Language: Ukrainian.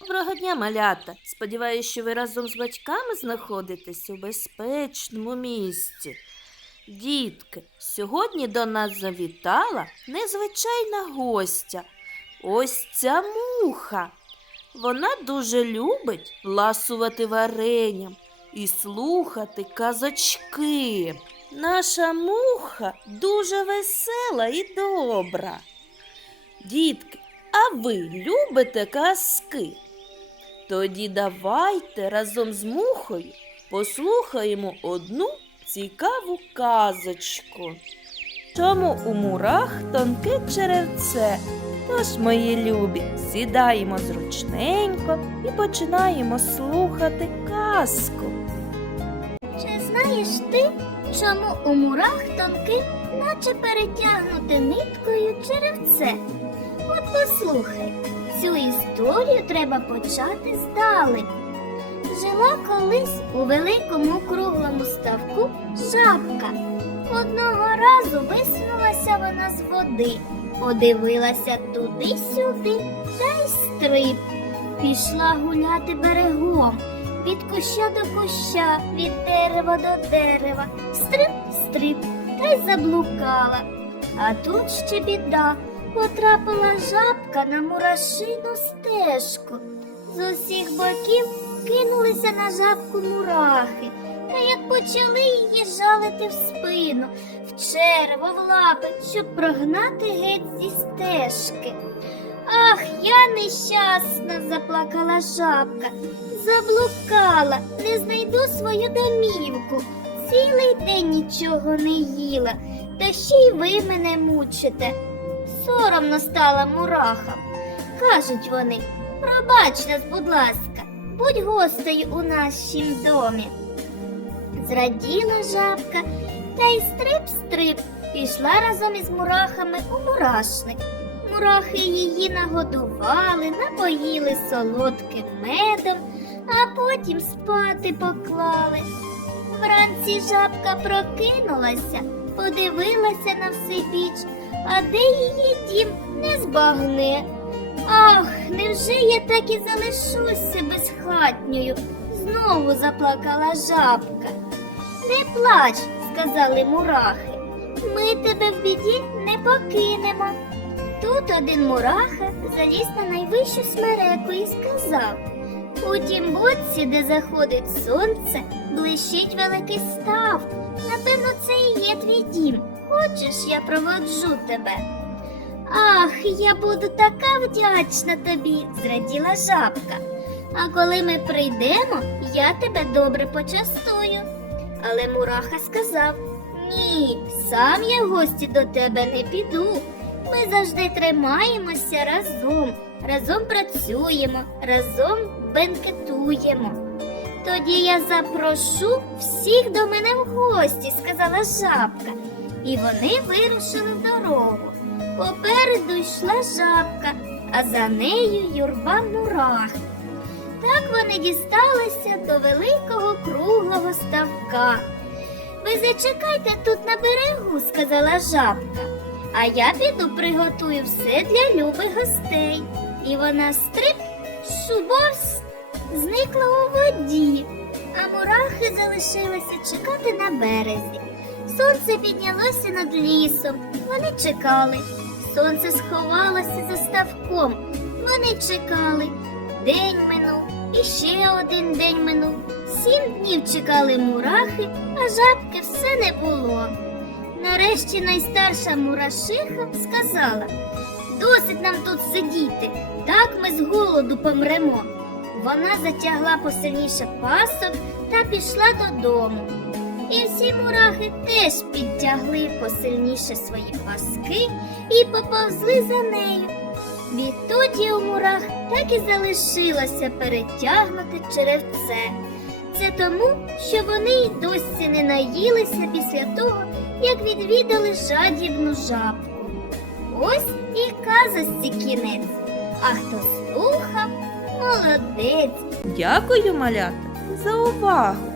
Доброго дня, малята! Сподіваюсь, що ви разом з батьками знаходитесь у безпечному місці. Дітки, сьогодні до нас завітала незвичайна гостя. Ось ця муха. Вона дуже любить ласувати варенням і слухати казочки. Наша муха дуже весела і добра. Дітки, а ви любите казки? Тоді давайте разом з мухою послухаємо одну цікаву казочку. Чому у мурах тонке черевце? Тож, мої любі, сідаємо зручненько і починаємо слухати казку. Чи знаєш ти, чому у мурах тонке, наче перетягнуте ниткою черевце? От послухай, цю історію треба почати здалеку. Жила колись у великому круглому ставку жабка. Одного разу висунулася вона з води, подивилася туди-сюди та й стриб. Пішла гуляти берегом від куща до куща, від дерева до дерева, стрип, стрип, та й заблукала. А тут ще біда. Потрапила жабка на мурашину стежку. З усіх боків кинулися на жабку мурахи, та як почали її жалити в спину, в черево, в лапи, щоб прогнати геть зі стежки. Ах, я нещасна, заплакала жабка, заблукала, не знайду свою домівку. Цілий день нічого не їла, та ще й ви мене мучите. Соромно стала мурахам. Кажуть вони, пробач нас, будь ласка, будь гостею у нашім домі. Зраділа жабка та й стрип-стрип пішла разом із мурахами у мурашник. Мурахи її нагодували, напоїли солодким медом, а потім спати поклали. Вранці жабка прокинулася, подивилася на все біч, а де її дім не збагне. Ах, невже я так і залишуся безхатньою? Знову заплакала жабка. Не плач, сказали мурахи. Ми тебе в біді не покинемо. Тут один мураха заліз на найвищу смереку і сказав у тім боці, де заходить сонце, блищить великий став. Напевно, це і є твій дім. Хочеш, я проводжу тебе. Ах, я буду така вдячна тобі, зраділа жабка. А коли ми прийдемо, я тебе добре почастую. Але мураха сказав Ні, сам я в гості до тебе не піду. Ми завжди тримаємося разом, разом працюємо, разом бенкетуємо. Тоді я запрошу всіх до мене в гості, сказала жабка, і вони вирушили в дорогу. Попереду йшла жабка, а за нею юрба мурах. Так вони дісталися до великого круглого ставка. Ви зачекайте тут на берегу, сказала жабка, а я піду приготую все для любих гостей. І вона стрип, шубовсь, зникла у воді, а мурахи залишилися чекати на березі. Сонце піднялося над лісом. Вони чекали. Сонце сховалося за ставком. Вони чекали. День минув, і ще один день минув. Сім днів чекали мурахи, а жабки все не було. Нарешті найстарша мурашиха сказала Досить нам тут сидіти, так ми з голоду помремо. Вона затягла посильніше пасок та пішла додому. І всі мурахи теж підтягли посильніше свої паски і поповзли за нею. Відтоді у мурах так і залишилося перетягнути черевце. Це тому, що вони й досі не наїлися після того, як відвідали жадібну жабку. Ось і казості кінець. А хто слухав, молодець. Дякую, малята, за увагу